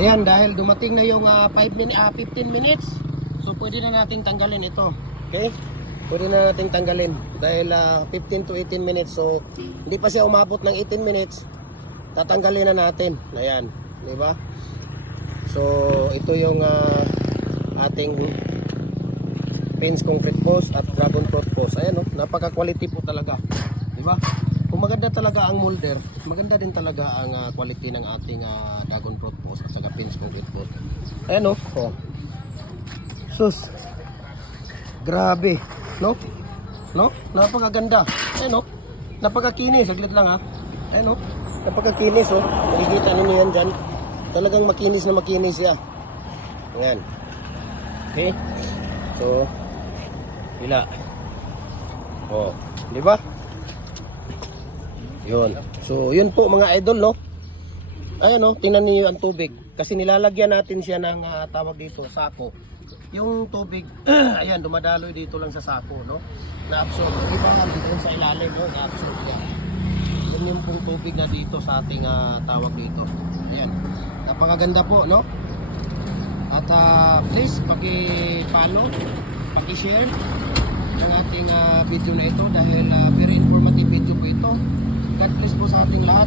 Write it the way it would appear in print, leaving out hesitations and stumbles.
Ayan, dahil dumating na yung 15 minutes, so pwede na nating tanggalin ito. Okay? Pwede na nating tanggalin dahil 15 to 18 minutes. So hindi pa siya umabot ng 18 minutes, tatanggalin na natin. Ayan, di ba? So ito yung ating Pins concrete post at dragon fruit post. Ayan, no? Napaka-quality po talaga, di ba? Kung maganda talaga ang molder, maganda din talaga ang quality ng ating dragon fruit post at saka Pins concrete post. Ayan, no? Oh. Sus. Grabe, no? No? Napakaganda. Ayan, no? Napakakinis. Saglit lang, ha. Ayan, no? Napakakinis, oh. Makikita ninyo yan dyan. Talagang makinis na makinis siya. Ayan. Okay? So, hila. Oh, di ba? Yun. So, yun po mga idol, no? Ayan, no? Tingnan niyo ang tubig. Kasi nilalagyan natin siya ng tawag dito, sako. Yung tubig, ayan, dumadaloy dito lang sa sako, no? Na-absorb. Iba nga dito sa ilalim, no? Na-absorb yan. Yun yung pong tubig na dito sa ating tawag dito. Ayan. Napakaganda po, no? At please, paki-follow, paki-share ang ating video na ito dahil very informative video po ito. God bless po sa ating lahat.